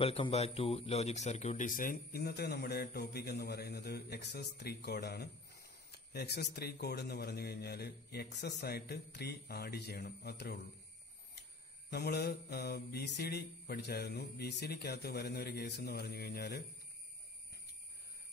Welcome back to logic circuit design. ഇന്നത്തെ നമ്മുടെ topic എന്ന് പറയുന്നത് XS3 കോഡാണ്. XS3 കോഡ് എന്ന് പറഞ്ഞു കഴിഞ്ഞാൽ എക്സസ് ആയിട്ട് 3 ആഡ് ചെയ്യണം, അത്രേ ഉള്ളൂ. നമ്മൾ BCD പഠിച്ചായിരുന്നു. BCDക്കകത്ത് വരുന്ന ഒരു കേസ് എന്ന് പറഞ്ഞു കഴിഞ്ഞാൽ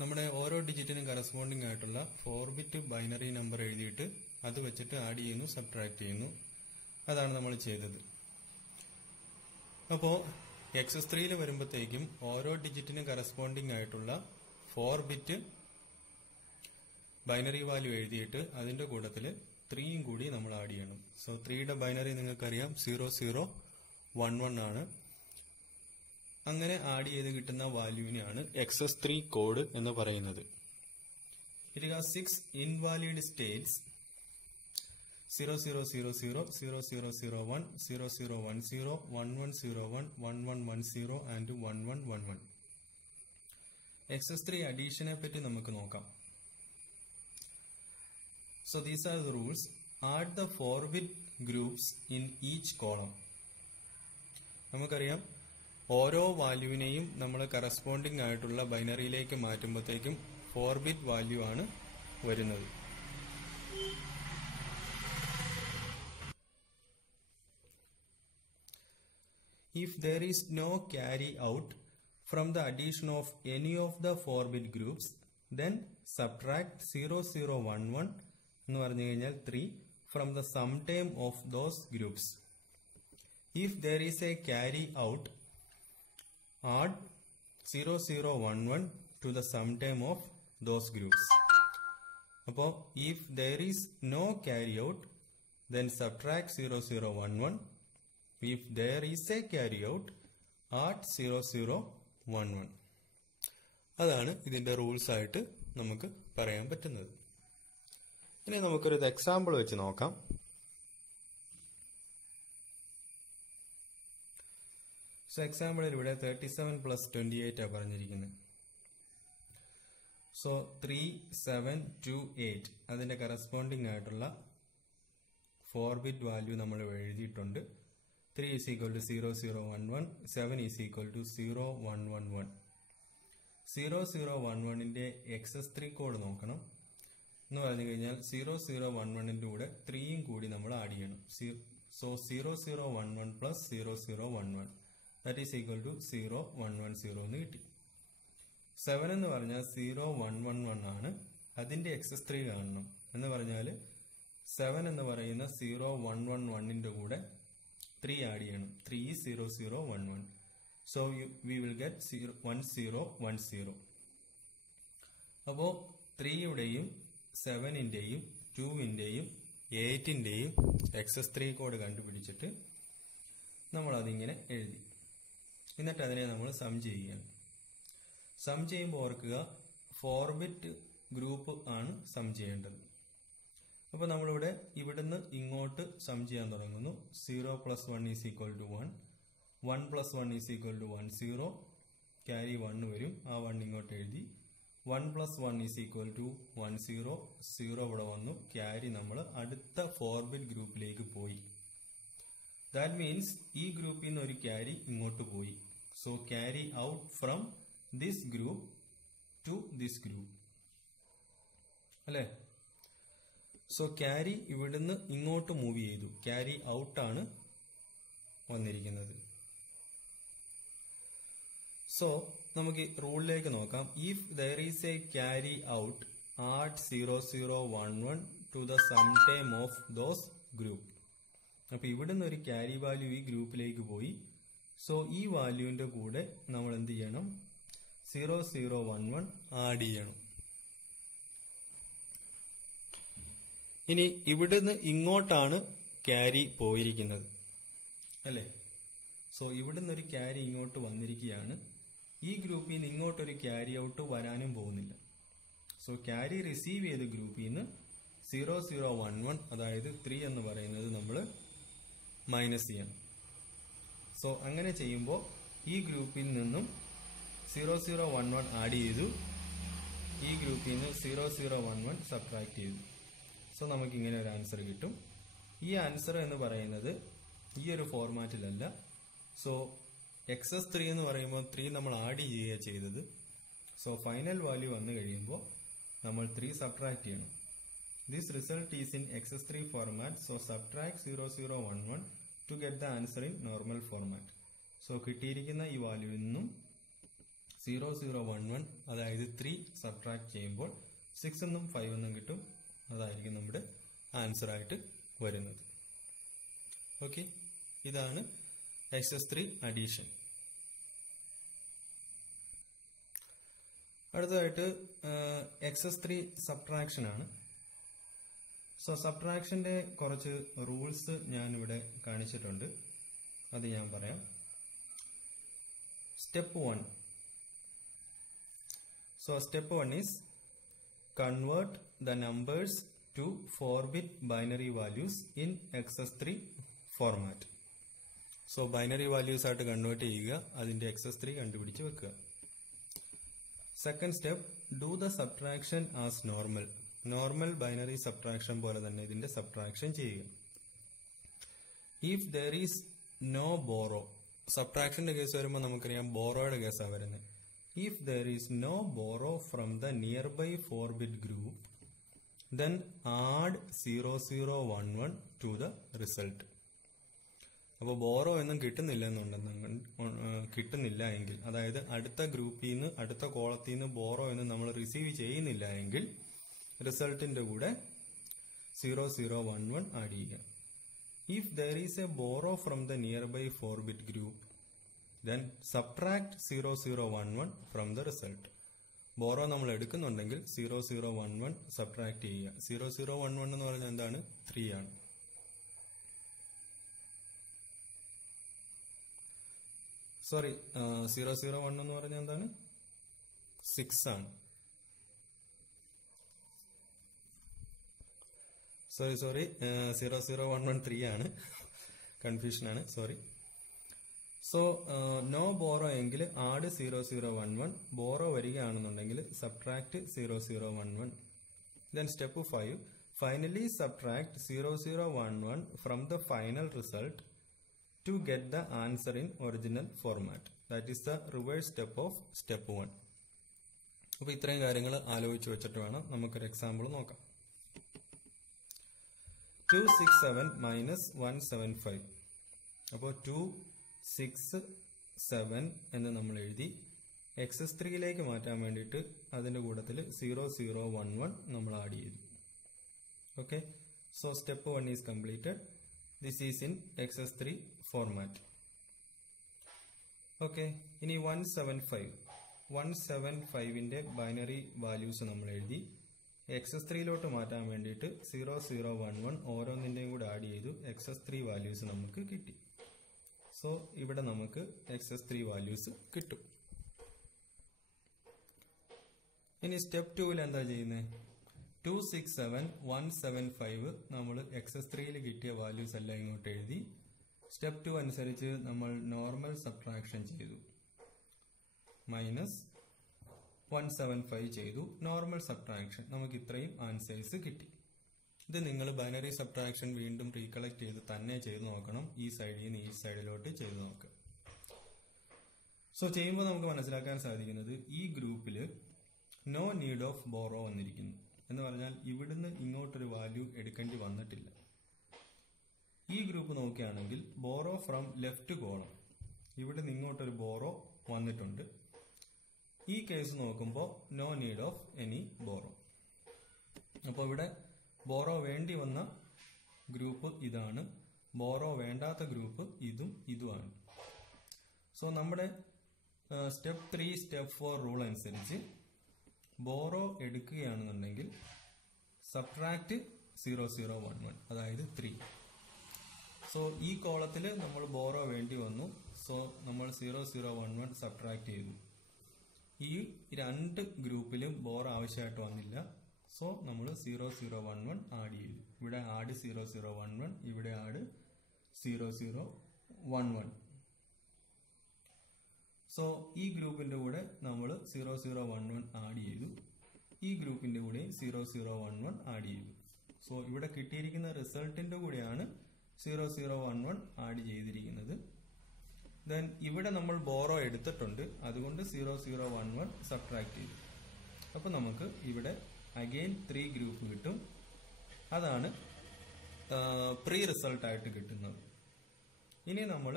നമ്മുടെ ഓരോ ഡിജിറ്റിനും കറസ്പോണ്ടിങ് ആയിട്ടുള്ള 4-ബിറ്റ് ബൈനറി നമ്പർ എഴുതിയിട്ട് അത് വെച്ചിട്ട് ആഡ് ചെയ്യുന്നു, സബ്ട്രാക്ട് ചെയ്യുന്നു. അതാണ് നമ്മൾ ചെയ്തത്. അപ്പോൾ XS3 വരുമ്പോഴത്തേക്കും ഓരോ ഡിജിറ്റിനും കറസ്പോണ്ടിങ് ആയിട്ടുള്ള 4-ബിറ്റ് ബൈനറി വാല്യൂ എഴുതിയിട്ട് അതിന്റെ കൂട്ടത്തിൽ 3യും കൂടി നമ്മൾ ആഡ് ചെയ്യണം. സോ 3യുടെ ബൈനറി നിങ്ങൾക്കറിയാം 0011 ആണ്. അങ്ങനെ ആഡ് ചെയ്ത് കിട്ടുന്ന വാല്യൂവിനെയാണ് XS3 കോഡ് എന്ന് പറയുന്നത്. It has 6 invalid States: 0000, 0001, 0010, 1101, 1110 and 1111. XS3 അഡീഷനെ പറ്റി നമുക്ക് നോക്കാം. So these are the rules. Add the 4-bit groups in each column. നമുക്കറിയാം ഓരോ വാല്യൂവിനെയും നമ്മൾ കറസ്പോണ്ടിങ് ആയിട്ടുള്ള ബൈനറിയിലേക്ക് മാറ്റുമ്പോഴത്തേക്കും 4-ബിറ്റ് വാല്യൂ ആണ് വരുന്നത്. If there is no carry out from the addition of any of the 4-bit groups, then subtract 0011 എന്ന് പറഞ്ഞു കഴിഞ്ഞാൽ 3 from the sum term of those groups. If there is a carry out, add 0011 to the sum term of those groups. അപ്പോൾ if there is no carry out, then subtract 0011. If there is a carry out, add 0011. അതാണ് ഇതിന്റെ rules ആയിട്ട് നമുക്ക് പറയാൻ പറ്റുന്നത്. ഇനി നമുക്കൊരു example വെച്ച് നോക്കാം. സോ എക്സാമ്പിളിൽ ഇവിടെ 37 + 28 ആണ് പറഞ്ഞിരിക്കുന്നത്. സോ 3728 അതിന്റെ കറസ്പോണ്ടിങ് ആയിട്ടുള്ള 4-ബിറ്റ് വാല്യൂ നമ്മൾ എഴുതിയിട്ടുണ്ട്. 3 is equal to 0011, 7 is equal to 0111. 0011ന്റെ XS3 code നോക്കണം എന്ന് പറഞ്ഞു കഴിഞ്ഞാൽ 0011ന്റെ കൂടെ 3യും കൂടി നമ്മൾ ആഡ് ചെയ്യണം. So 0011 plus 0011 that is equal to 0110 എന്ന് കിട്ടി. 7 എന്ന് പറഞ്ഞാൽ 0111 ആണ്. അതിന്റെ XS3 കാണണം എന്ന് പറഞ്ഞാൽ 7 എന്ന് പറയുന്ന 0111ന്റെ കൂടെ 3 ആഡ് ചെയ്യണം. 3 is 0011. So we will get 1010. അപ്പോ 3യുടെയും 7ന്റെയും 2ന്റെയും 8ന്റെയും XS3 കോഡ് കണ്ടുപിടിച്ചിട്ട് നമ്മൾ അതിങ്ങനെ എഴുതി. എന്നിട്ട് അതിനെ നമ്മൾ സം ചെയ്യുകയാണ്. സം ചെയ്യുമ്പോൾ ഓർക്കുക 4-ബിറ്റ് ഗ്രൂപ്പ് ആണ് സം ചെയ്യേണ്ടത്. അപ്പൊ നമ്മളിവിടെ ഇവിടുന്ന് ഇങ്ങോട്ട് സം ചെയ്യാൻ തുടങ്ങുന്നു. 0 + 1 is equal to 1, 1 + 1 is equal to 10, carry 1 വരും, ആ 1 ഇങ്ങോട്ട് എഴുതി. 1 + 1 is equal to 10, 0 ഇവിടെ വന്നു, ക്യാരി നമ്മൾ അടുത്ത 4-ബിറ്റ് ഗ്രൂപ്പിലേക്ക് പോയി. ദാറ്റ് മീൻസ് ഈ ഗ്രൂപ്പിൽ നിന്ന് ഒരു ക്യാരി ഇങ്ങോട്ട് പോയി. So carry out from this group to this group അല്ലെ. സോ ക്യാരി ഇവിടുന്ന് ഇങ്ങോട്ട് മൂവ് ചെയ്തു, ക്യാരി ഔട്ടാണ് വന്നിരിക്കുന്നത്. സോ നമുക്ക് റൂളിലേക്ക് നോക്കാം. If there is a carry out, add 0011 to the sum time of those group. അപ്പൊ ഇവിടുന്ന് ഒരു ക്യാരി വാല്യൂ ഈ ഗ്രൂപ്പിലേക്ക് പോയി. സോ ഈ വാല്യൂവിന്റെ കൂടെ നമ്മൾ എന്ത് ചെയ്യണം? 0011 ആഡ് ചെയ്യണം. ഇനി ഇവിടുന്ന് ഇങ്ങോട്ടാണ് ക്യാരി പോയിരിക്കുന്നത് അല്ലെ. സോ ഇവിടുന്ന് ഒരു ക്യാരി ഇങ്ങോട്ട് വന്നിരിക്കുകയാണ്. ഈ ഗ്രൂപ്പിൽ നിന്ന് ഇങ്ങോട്ടൊരു ക്യാരി ഔട്ട് വരാനും പോകുന്നില്ല. സോ ക്യാരി റിസീവ് ചെയ്ത ഗ്രൂപ്പിൽ നിന്ന് 0011 അതായത് 3 എന്ന് പറയുന്നത് നമ്മൾ മൈനസ് ചെയ്യണം. സോ അങ്ങനെ ചെയ്യുമ്പോൾ ഈ ഗ്രൂപ്പിൽ നിന്നും 0011 ആഡ് ചെയ്തു, ഈ ഗ്രൂപ്പിൽ നിന്ന് 0011 സബ്ട്രാക്ട് ചെയ്തു. സോ നമുക്ക് ഇങ്ങനെ ഒരു ആൻസർ കിട്ടും. ഈ ആൻസർ എന്ന് പറയുന്നത് ഈ ഒരു ഫോർമാറ്റിലല്ല. സോ XS3 എന്ന് പറയുമ്പോൾ 3 നമ്മൾ ആഡ് ചെയ്യുക ചെയ്തത്. സോ ഫൈനൽ വാല്യൂ വന്നു കഴിയുമ്പോൾ നമ്മൾ 3 സബ്ട്രാക്ട് ചെയ്യണം. This result is in XS3 format. So subtract 0011 to get the answer in normal format. So കിട്ടിയിരിക്കുന്ന ഈ വാല്യൂവിൽ നിന്നും 0011 അതായത് 3 സബ്ട്രാക്ട് ചെയ്യുമ്പോൾ 6 എന്നും 5 എന്നും കിട്ടും. അതായിരിക്കും നമ്മുടെ ആൻസർ ആയിട്ട് വരുന്നത്. ഓക്കെ, ഇതാണ് XS3 അഡീഷൻ. അടുത്തതായിട്ട് XS3 സബ്ട്രാക്ഷൻ ആണ്. സോ സബ്ട്രാക്ഷന്റെ കുറച്ച് റൂൾസ് ഞാൻ ഇവിടെ കാണിച്ചിട്ടുണ്ട്, അത് ഞാൻ പറയാം. Step 1. So step 1 is convert the numbers to 4-bit binary values in XS3 format. So binary values ആയിട്ട് കൺവേർട്ട് ചെയ്യുക, അതിന്റെ XS3 കണ്ടുപിടിച്ച് വെക്കുക. Second step, do the subtraction as normal. Normal binary subtraction പോലെ തന്നെ ഇതിന്റെ സബ്ട്രാക്ഷൻ ചെയ്യുക. If there is no borrow, സബ്ട്രാക്ഷന്റെ കേസ് വരുമ്പോൾ നമുക്കറിയാം ബോറോയുടെ കേസാണ് വരുന്നത്. If there is no borrow from the nearby 4-bit group, then add 0011 to the result. അപ്പോൾ ബോറോ ഒന്നും കിട്ടുന്നില്ല എങ്കിൽ, അതായത് അടുത്ത ഗ്രൂപ്പിൽ നിന്ന് അടുത്ത കോളത്തിൽ നിന്ന് ബോറോ എന്ന് നമ്മൾ റിസീവ് ചെയ്യുന്നില്ല എങ്കിൽ റിസൾട്ടിന്റെ കൂടെ 0011 ആഡ് ചെയ്യുക. If there is a borrow from the nearby 4-bit group, then subtract 0011 from the result. Borrow നമ്മൾ എടുക്കുന്നുണ്ടെങ്കിൽ 0011 സബ്ട്രാക്ട് ചെയ്യുക. 0011 എന്ന് പറഞ്ഞാൽ എന്താണ്? 3 ആണ്. സോറി, 001 എന്ന് പറഞ്ഞാൽ എന്താണ്? 6 ആണ്. സോറി 0011 3 ആണ്, കൺഫ്യൂഷൻ ആണ്, സോറി. സോ നോ ബോറോ എങ്കിൽ ആഡ് 0011, ബോറോ വരികയാണെന്നുണ്ടെങ്കിൽ subtract 0011. Then step 5, finally subtract 0011 from the final result to get the answer in original format. That is the reverse step of step 1. അപ്പൊ ഇത്രയും കാര്യങ്ങൾ ആലോചിച്ച് വെച്ചിട്ട് വേണം നമുക്കൊരു എക്സാമ്പിൾ നോക്കാം. 267 മൈനസ് 175. അപ്പോൾ 267 എന്ന് നമ്മൾ എഴുതി XS3യിലേക്ക് മാറ്റാൻ വേണ്ടിയിട്ട് അതിന്റെ കൂട്ടത്തിൽ 0011 നമ്മൾ ആഡ് ചെയ്തു. Okay, so step 1 is completed. This is in XS3 format. Okay, ഇനി 175ന്റെ ബൈനറി വാല്യൂസ് നമ്മൾ എഴുതി. XS3യിലോട്ട് മാറ്റാൻ വേണ്ടിയിട്ട് 0011 ഓരോന്നിന്റെയും കൂടെ ആഡ് ചെയ്തു. XS3 വാല്യൂസ് നമുക്ക് കിട്ടി. സോ ഇവിടെ നമുക്ക് XS3 വാല്യൂസ് കിട്ടും. ഇനി സ്റ്റെപ്പ് 2ൽ എന്താ ചെയ്യുന്നത്? 267 175 നമ്മൾ XS3യിൽ കിട്ടിയ വാല്യൂസ് എല്ലാം ഇങ്ങോട്ട് എഴുതി. സ്റ്റെപ്പ് 2 അനുസരിച്ച് നമ്മൾ നോർമൽ സബ്ട്രാക്ഷൻ ചെയ്തു. മൈനസ് 175 ചെയ്തു, നോർമൽ സബ്ട്രാക്ഷൻ. നമുക്ക് ഇത്രയും ആൻസേഴ്സ് കിട്ടി. ഇത് നിങ്ങൾ ബൈനറി സബ്ട്രാക്ഷൻ വീണ്ടും റീകളക്ട് ചെയ്ത് തന്നെ ചെയ്ത് നോക്കണം. ഈ സൈഡിൽ നിന്ന് ഈ സൈഡിലോട്ട് ചെയ്ത് നോക്കുക. സോ ചെയ്യുമ്പോൾ നമുക്ക് മനസ്സിലാക്കാൻ സാധിക്കുന്നത് ഈ ഗ്രൂപ്പിൽ നോ നീഡ് ഓഫ് ബോറോ വന്നിരിക്കുന്നു എന്ന് പറഞ്ഞാൽ ഇവിടുന്ന് ഇങ്ങോട്ടൊരു വാല്യൂ എടുക്കേണ്ടി വന്നിട്ടില്ല. ഈ ഗ്രൂപ്പ് നോക്കുകയാണെങ്കിൽ ബോറോ ഫ്രം ലെഫ്റ്റ് കോളം, ഇവിടുന്ന് ഇങ്ങോട്ടൊരു ബോറോ വന്നിട്ടുണ്ട്. ഈ കേസ് നോക്കുമ്പോൾ no need of any borrow. അപ്പോൾ ഇവിടെ ബോറോ വേണ്ടി വന്ന ഗ്രൂപ്പ് ഇതാണ്, ബോറോ വേണ്ടാത്ത ഗ്രൂപ്പ് ഇതുമാണ്. സോ നമ്മുടെ സ്റ്റെപ്പ് 3 സ്റ്റെപ്പ് 4 റൂൾ അനുസരിച്ച് ബോറോ എടുക്കുകയാണെന്നുണ്ടെങ്കിൽ സബ്ട്രാക്ട് 0011, അതായത് 3. സോ ഈ കോളത്തിൽ നമ്മൾ ബോറോ വേണ്ടി വന്നു. സോ നമ്മൾ 0011 സബ്ട്രാക്ട് ചെയ്തു. ഈ രണ്ട് ഗ്രൂപ്പിലും ബോറോ ആവശ്യമായിട്ട് വന്നില്ല. സോ നമ്മൾ 0011 ആഡ് ചെയ്തു. ഇവിടെ ആഡ് 0011, ഇവിടെ ആഡ് 0011. സോ ഈ ഗ്രൂപ്പിന്റെ കൂടെ നമ്മൾ 0011 ആഡ് ചെയ്തു. ഈ ഗ്രൂപ്പിന്റെ കൂടെ 0011 ആഡ് ചെയ്തു. സോ ഇവിടെ കിട്ടിയിരിക്കുന്ന റിസൾട്ടിന്റെ കൂടെയാണ് 0011 ആഡ് ചെയ്തിരിക്കുന്നത്. ദെൻ ഇവിടെ നമ്മൾ ബോറോ എടുത്തിട്ടുണ്ട്, അതുകൊണ്ട് 0011 സബ്ട്രാക്ട് ചെയ്തു. അപ്പൊ നമുക്ക് ഇവിടെ അഗെയിൻ 3 ഗ്രൂപ്പ് കിട്ടും. അതാണ് പ്രീ റിസൾട്ട് ആയിട്ട് കിട്ടുന്നത്. ഇനി നമ്മൾ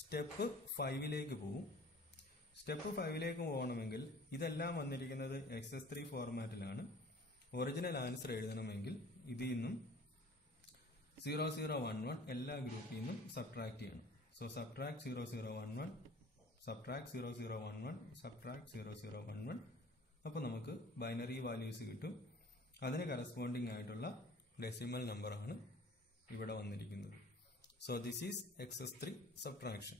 സ്റ്റെപ്പ് 5ലേക്ക് പോകും. സ്റ്റെപ്പ് 5ലേക്ക് പോകണമെങ്കിൽ ഇതെല്ലാം വന്നിരിക്കുന്നത് XS3 ഫോർമാറ്റിലാണ്. ഒറിജിനൽ ആൻസർ എഴുതണമെങ്കിൽ ഇതിൽ നിന്നും 0011 എല്ലാ ഗ്രൂപ്പിൽ നിന്നും സബ്ട്രാക്ട് ചെയ്യണം. So subtract 0011, subtract 0011, subtract 0011. അപ്പോൾ നമുക്ക് ബൈനറി വാല്യൂസ് കിട്ടും. അതിന് കറസ്പോണ്ടിങ് ആയിട്ടുള്ള ഡെസിമൽ നമ്പറാണ് ഇവിടെ വന്നിരിക്കുന്നത്. So this is XS3 subtraction.